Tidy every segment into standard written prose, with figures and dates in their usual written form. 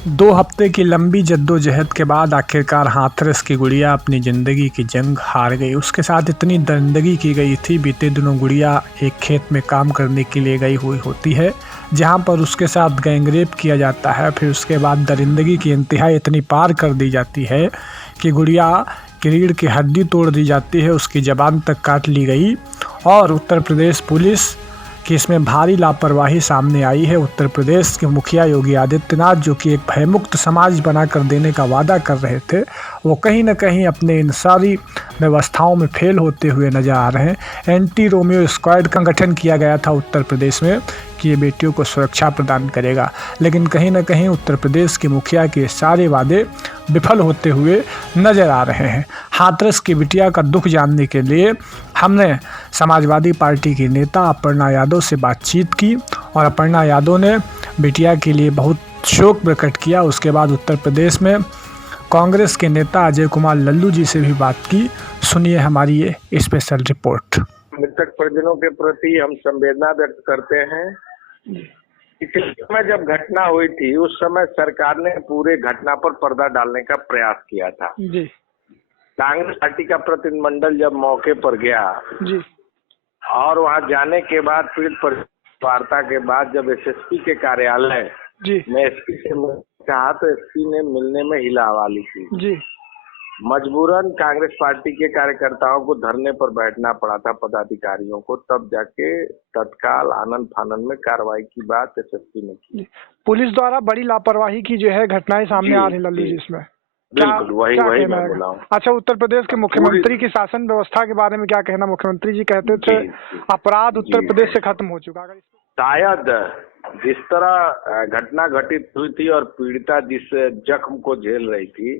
2 हफ्ते की लंबी जद्दोजहद के बाद आखिरकार हाथरस की गुड़िया अपनी ज़िंदगी की जंग हार गई। उसके साथ इतनी दरिंदगी की गई थी। बीते दिनों गुड़िया एक खेत में काम करने के लिए गई हुई होती है, जहां पर उसके साथ गैंगरेप किया जाता है। फिर उसके बाद दरिंदगी की इंतहा इतनी पार कर दी जाती है कि गुड़िया की रीढ़ की हड्डी तोड़ दी जाती है, उसकी ज़बान तक काट ली गई। और उत्तर प्रदेश पुलिस कि इसमें भारी लापरवाही सामने आई है। उत्तर प्रदेश के मुखिया योगी आदित्यनाथ, जो कि एक भयमुक्त समाज बनाकर देने का वादा कर रहे थे, वो कहीं न कहीं अपने इन सारी व्यवस्थाओं में फेल होते हुए नज़र आ रहे हैं। एंटी रोमियो स्क्वाड का गठन किया गया था उत्तर प्रदेश में कि ये बेटियों को सुरक्षा प्रदान करेगा, लेकिन कहीं न कहीं उत्तर प्रदेश के मुखिया के सारे वादे विफल होते हुए नज़र आ रहे हैं। हाथरस की बिटिया का दुख जानने के लिए हमने समाजवादी पार्टी की नेता अपर्णा यादव से बातचीत की और अपर्णा यादव ने बिटिया के लिए बहुत शोक प्रकट किया। उसके बाद उत्तर प्रदेश में कांग्रेस के नेता अजय कुमार लल्लू जी से भी बात की। सुनिए हमारी ये स्पेशल रिपोर्ट। मृतक परिजनों के प्रति हम संवेदना व्यक्त करते हैं। पिछले समय जब घटना हुई थी, उस समय सरकार ने पूरे घटना पर पर्दा डालने का प्रयास किया था जी कांग्रेस पार्टी का प्रतिनिधिमंडल जब मौके पर गया जी और वहां जाने के बाद पीड़ित वार्ता के बाद जब एसएसपी के कार्यालय जी में एसपी से कहा तो एसपी ने मिलने में हिलावाली की। जी मजबूरन कांग्रेस पार्टी के कार्यकर्ताओं को धरने पर बैठना पड़ा था, पदाधिकारियों को, तब जाके तत्काल आनंद फानन में कार्रवाई की बात एसएसपी ने की। पुलिस द्वारा बड़ी लापरवाही की जो है घटनाएं सामने आ रही लल्लू जी इसमें बिल्कुल वही मैं बोला हूँ। अच्छा, उत्तर प्रदेश के मुख्यमंत्री की शासन व्यवस्था के बारे में क्या कहना? मुख्यमंत्री जी कहते थे अपराध उत्तर प्रदेश से खत्म हो चुका। शायद जिस तरह घटना घटित हुई थी और पीड़िता जिस जख्म को झेल रही थी,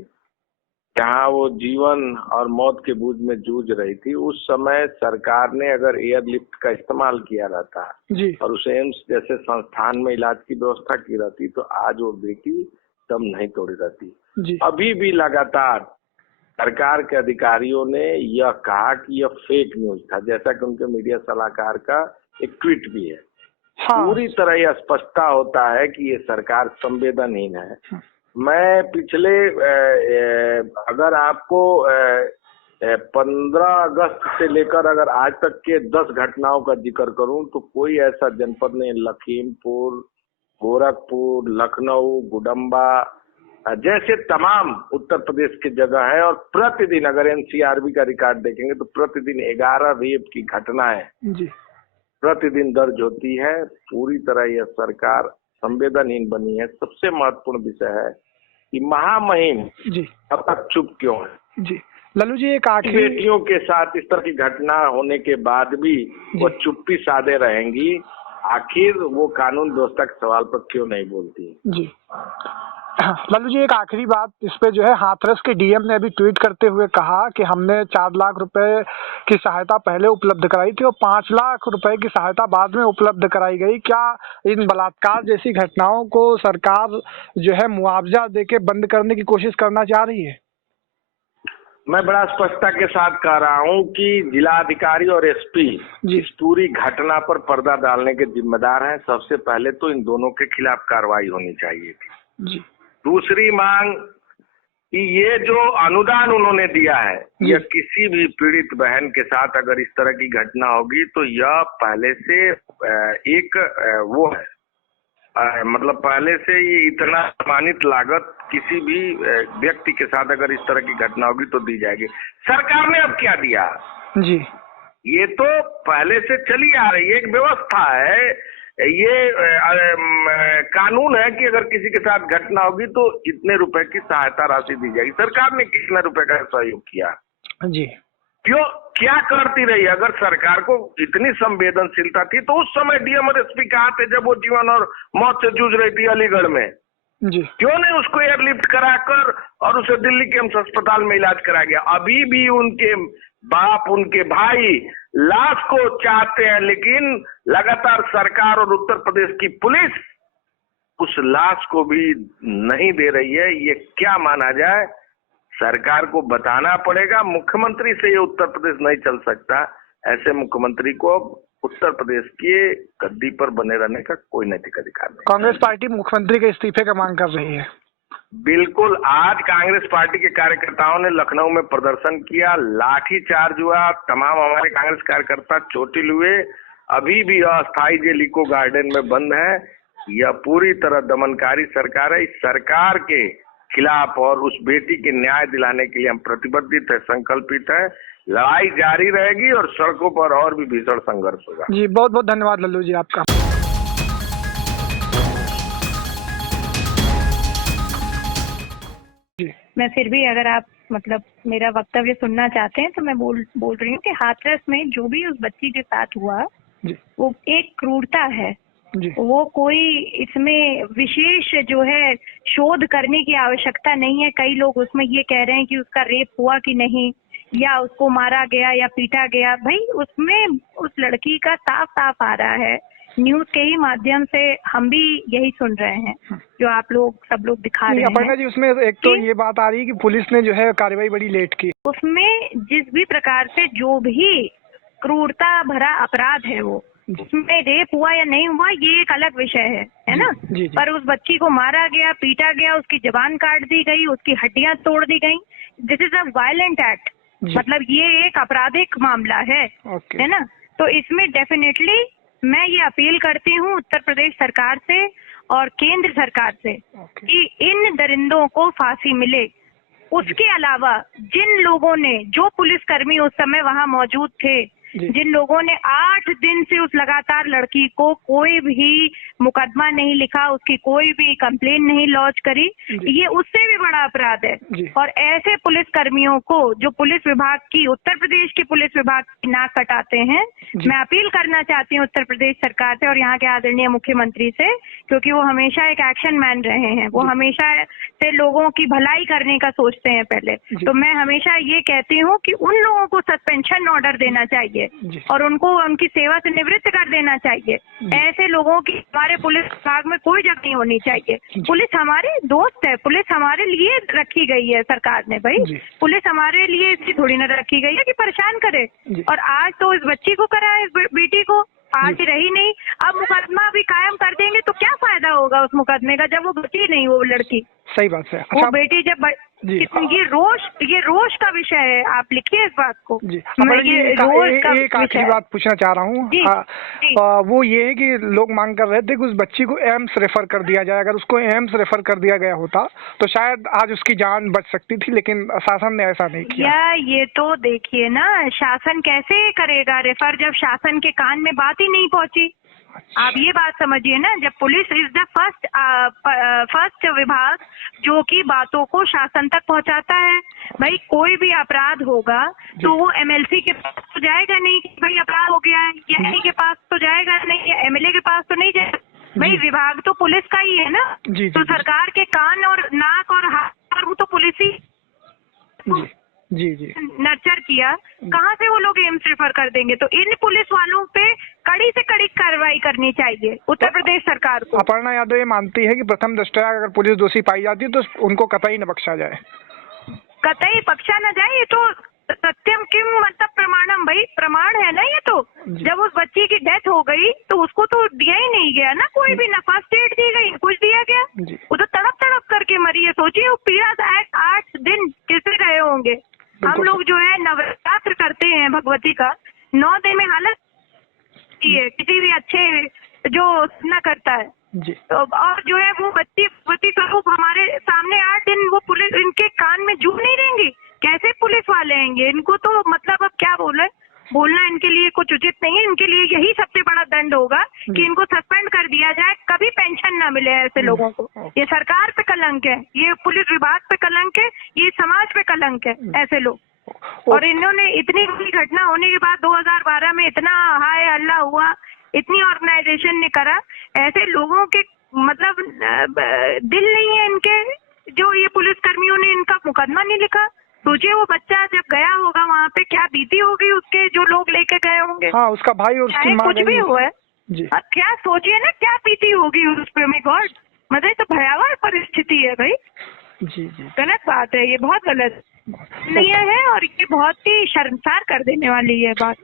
जहाँ वो जीवन और मौत के बूझ में जूझ रही थी, उस समय सरकार ने अगर एयरलिफ्ट का इस्तेमाल किया रहता जी और उस एम्स जैसे संस्थान में इलाज की व्यवस्था की रहती तो आज वो बेटी दम नहीं तोड़ी रहती जी। अभी भी लगातार सरकार के अधिकारियों ने यह कहा कि यह फेक न्यूज था, जैसा कि उनके मीडिया सलाहकार का एक ट्वीट भी है। हाँ। पूरी तरह यह स्पष्टता होता है कि ये सरकार संवेदनहीन है। मैं पिछले अगर आपको 15 अगस्त से लेकर अगर आज तक के 10 घटनाओं का जिक्र करूं तो कोई ऐसा जनपद नहीं, लखीमपुर, गोरखपुर, लखनऊ, गुडम्बा जैसे तमाम उत्तर प्रदेश की जगह है। और प्रतिदिन अगर एनसीआरबी का रिकॉर्ड देखेंगे तो प्रतिदिन 11 रेप की घटनाएं प्रतिदिन दर्ज होती है। पूरी तरह यह सरकार संवेदनहीन बनी है। सबसे महत्वपूर्ण विषय है कि महामहिम जी अब तक चुप क्यों है? जी लल्लू जी, एक आखिरी बेटियों के साथ इस तरह की घटना होने के बाद भी वो चुप्पी साधे रहेंगी। आखिर वो कानून व्यवस्था के सवाल पर क्यों नहीं बोलती? जी लल्लू जी, एक आखिरी बात इस पे जो है, हाथरस के डीएम ने अभी ट्वीट करते हुए कहा कि हमने 4 लाख रुपए की सहायता पहले उपलब्ध कराई थी और 5 लाख रुपए की सहायता बाद में उपलब्ध कराई गई। क्या इन बलात्कार जैसी घटनाओं को सरकार जो है मुआवजा देके बंद करने की कोशिश करना चाह रही है? मैं बड़ा स्पष्टता के साथ कह रहा हूं कि जिलाधिकारी और एसपी इस पूरी घटना पर पर्दा डालने के जिम्मेदार हैं। सबसे पहले तो इन दोनों के खिलाफ कार्रवाई होनी चाहिए थी। दूसरी मांग कि ये जो अनुदान उन्होंने दिया है, यह किसी भी पीड़ित बहन के साथ अगर इस तरह की घटना होगी तो यह पहले से एक वो है, मतलब पहले से ये इतना सम्मानित लागत किसी भी व्यक्ति के साथ अगर इस तरह की घटना होगी तो दी जाएगी। सरकार ने अब क्या दिया जी, ये तो पहले से चली आ रही है, एक व्यवस्था है, ये कानून है कि अगर किसी के साथ घटना होगी तो इतने रुपए की सहायता राशि दी जाएगी। सरकार ने कितने रुपए का सहयोग किया जी, क्यों क्या करती रही? अगर सरकार को इतनी संवेदनशीलता थी तो उस समय डीएम और एसपी कहाँ थे जब वो जीवन और मौत से जूझ रही थी अलीगढ़ में जी? क्यों नहीं उसको एयरलिफ्ट कराकर और उसे दिल्ली के एम्स अस्पताल में इलाज कराया गया? अभी भी उनके बाप, उनके भाई लाश को चाहते हैं, लेकिन लगातार सरकार और उत्तर प्रदेश की पुलिस उस लाश को भी नहीं दे रही है। ये क्या माना जाए? सरकार को बताना पड़ेगा। मुख्यमंत्री से ये उत्तर प्रदेश नहीं चल सकता। ऐसे मुख्यमंत्री को उत्तर प्रदेश के गद्दी पर बने रहने का कोई नैतिक अधिकार नहीं। कांग्रेस पार्टी मुख्यमंत्री के इस्तीफे का मांग कर रही है। बिल्कुल, आज कांग्रेस पार्टी के कार्यकर्ताओं ने लखनऊ में प्रदर्शन किया, लाठीचार्ज हुआ, तमाम हमारे कांग्रेस कार्यकर्ता चोटिल हुए। अभी भी अस्थायी जेल इको गार्डन में बंद है। यह पूरी तरह दमनकारी सरकार है। इस सरकार के खिलाफ और उस बेटी के न्याय दिलाने के लिए हम प्रतिबद्ध है, संकल्पित है। लड़ाई जारी रहेगी और सड़कों पर और भी भीषण संघर्ष होगा। जी, बहुत बहुत धन्यवाद लल्लू जी आपका। मैं फिर भी अगर आप मतलब मेरा वक्तव्य सुनना चाहते हैं तो मैं बोल रही हूँ कि हाथरस में जो भी उस बच्ची के साथ हुआ जी। वो एक क्रूरता है जी। वो कोई इसमें विशेष जो है शोध करने की आवश्यकता नहीं है। कई लोग उसमें ये कह रहे हैं कि उसका रेप हुआ कि नहीं या उसको मारा गया या पीटा गया। भाई उसमें उस लड़की का साफ साफ आ रहा है, न्यूज के ही माध्यम से हम भी यही सुन रहे हैं जो आप लोग सब लोग दिखा रहे हैं। अपर्णा जी, उसमें एक तो ये बात आ रही है कि पुलिस ने जो है कार्रवाई बड़ी लेट की। उसमें जिस भी प्रकार से जो भी क्रूरता भरा अपराध है वो उसमें रेप हुआ या नहीं हुआ ये एक अलग विषय है ना। जी। पर उस बच्ची को मारा गया, पीटा गया, उसकी जबान काट दी गई, उसकी हड्डियां तोड़ दी गई। This is a violent act, मतलब ये एक आपराधिक मामला है ना। तो इसमें डेफिनेटली मैं ये अपील करती हूँ उत्तर प्रदेश सरकार से और केंद्र सरकार से कि इन दरिंदों को फांसी मिले। उसके अलावा जिन लोगों ने, जो पुलिसकर्मी उस समय वहां मौजूद थे, जिन लोगों ने 8 दिन से उस लगातार लड़की को कोई भी मुकदमा नहीं लिखा, उसकी कोई भी कंप्लेन नहीं लॉन्च करी, ये उससे भी बड़ा अपराध है। और ऐसे पुलिस कर्मियों को जो पुलिस विभाग की, उत्तर प्रदेश की पुलिस विभाग की नाक कटाते हैं, मैं अपील करना चाहती हूँ उत्तर प्रदेश सरकार से और यहाँ के आदरणीय मुख्यमंत्री से, क्योंकि वो हमेशा एक एक्शन मैन रहे हैं। वो हमेशा से लोगों की भलाई करने का सोचते हैं पहले। तो मैं हमेशा ये कहती हूँ कि उन लोगों को सस्पेंशन ऑर्डर देना चाहिए और उनको उनकी सेवा से निवृत्त कर देना चाहिए। ऐसे लोगों की हमारे पुलिस विभाग में कोई जगह नहीं होनी चाहिए। पुलिस हमारे दोस्त है, पुलिस हमारे लिए रखी गई है सरकार ने। भाई पुलिस हमारे लिए इसलिए थोड़ी ना रखी गई है कि परेशान करे। और आज तो इस बच्ची को करा है, इस बेटी को आज रही नहीं, अब मुकदमा भी कायम कर देंगे तो क्या फायदा होगा उस मुकदमे का जब वो बची नहीं वो लड़की। सही बात है। वो बेटी जब ये रोष का विषय है, आप लिखिए इस बात को। जी, एक आखिरी बात पूछना चाह रहा हूँ। वो ये है कि लोग मांग कर रहे थे कि उस बच्ची को एम्स रेफर कर दिया जाए। अगर उसको एम्स रेफर कर दिया गया होता तो शायद आज उसकी जान बच सकती थी, लेकिन शासन ने ऐसा नहीं किया। ये तो देखिए ना, शासन कैसे करेगा रेफर जब शासन के कान में बात ही नहीं पहुंची। आप ये बात समझिए ना, जब पुलिस इज द फर्स्ट विभाग जो कि बातों को शासन तक पहुंचाता है। भाई कोई भी अपराध होगा तो वो एमएलसी के पास तो जाएगा नहीं कि भाई अपराध हो गया है, या एमएलए के पास तो जाएगा नहीं, या एमएलए के पास तो नहीं जाएगा। भाई विभाग तो पुलिस का ही है ना। तो सरकार के कान और नाक और हाथ वो तो पुलिस ही जी नर्चर किया। कहाँ से वो लोग एम्स रेफर कर देंगे? तो इन पुलिस वालों पे कड़ी से कड़ी कार्रवाई करनी चाहिए उत्तर प्रदेश सरकार को। अपर्णा यादव ये मानती है कि प्रथम दृष्टया अगर पुलिस दोषी पाई जाती है तो उनको कतई न बख्शा जाए। कतई बख्शा न जाए, ये तो सत्यम किम मतलब प्रमाणम, भाई प्रमाण है ना ये तो। जब उस बच्ची की डेथ हो गई तो उसको तो दिया ही नहीं गया ना, कोई भी ना फर्स्ट एड दी गई, कुछ दिया गया। वो तो तड़प तड़प करके मरी है। सोचिए वो पीड़ादायक 8 दिन कैसे रहे होंगे। हम लोग जो है नवरात्र करते हैं भगवती का, 9 दिन में हालत किसी भी अच्छे जो न करता है तो, और जो है वो बच्ची स्वरूप हमारे सामने 8 दिन वो पुलिस इनके कान में जू नहीं देंगी। कैसे पुलिस वाले आएंगे? इनको तो मतलब अब क्या बोलना इनके लिए कुछ उचित नहीं है। इनके लिए यही सबसे बड़ा दंड होगा कि इनको सस्पेंड कर दिया जाए, कभी पेंशन ना मिले ऐसे लोगों को। ये सरकार पे कलंक है, ये पुलिस विभाग पे कलंक है, ये समाज पे कलंक है ऐसे लोग। और इन्होंने इतनी बड़ी घटना होने के बाद 2012 में इतना हाय हल्ला हुआ, इतनी ऑर्गेनाइजेशन ने करा, ऐसे लोगों के मतलब दिल नहीं है इनके, जो ये पुलिस कर्मियों ने इनका मुकदमा नहीं लिखा। सोचिए वो बच्चा जब गया होगा वहाँ पे क्या बीती होगी उसके, जो लोग लेके गए होंगे। हाँ, उसका भाई और उसकी माँ कुछ भी हुआ है अब क्या सोचिए ना क्या बीती होगी उस पे। माय गॉड, मतलब तो भयावह परिस्थिति है भाई। गलत बात है, ये बहुत गलत नहीं है और ये बहुत ही शर्मसार कर देने वाली है बात।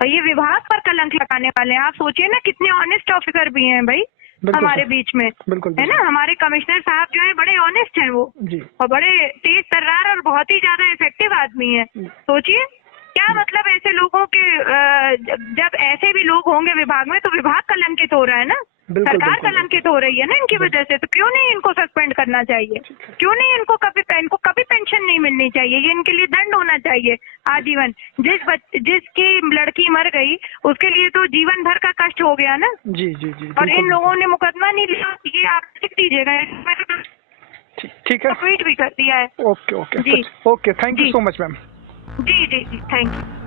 और ये विभाग पर कलंक लगाने वाले हैं। आप सोचिए ना कितने ऑनेस्ट ऑफिसर भी हैं भाई, हमारे बीच में, बिल्कुल है ना। हमारे कमिश्नर साहब जो है बड़े ऑनेस्ट हैं वो जी, और बड़े तेज तर्रार और बहुत ही ज्यादा इफेक्टिव आदमी है। सोचिए क्या मतलब ऐसे लोगों के जब ऐसे भी लोग होंगे विभाग में तो विभाग कलंकित हो रहा है ना, सरकार कलंकित हो रही है ना इनकी वजह से। तो क्यों नहीं इनको सस्पेंड करना चाहिए, क्यों नहीं इनको कभी पेंशन नहीं मिलनी चाहिए, ये इनके लिए दंड होना चाहिए आजीवन। जिसकी लड़की मर गई उसके लिए तो जीवन भर का कष्ट हो गया ना। जी जी जी। और इन लोगों ने मुकदमा नहीं लिया, ये आप लिख दीजिएगा, ठीक है, ट्वीट भी कर दिया है। ओके ओके जी, okay, thank you so much ma'am. जी जी जी, थैंक यू।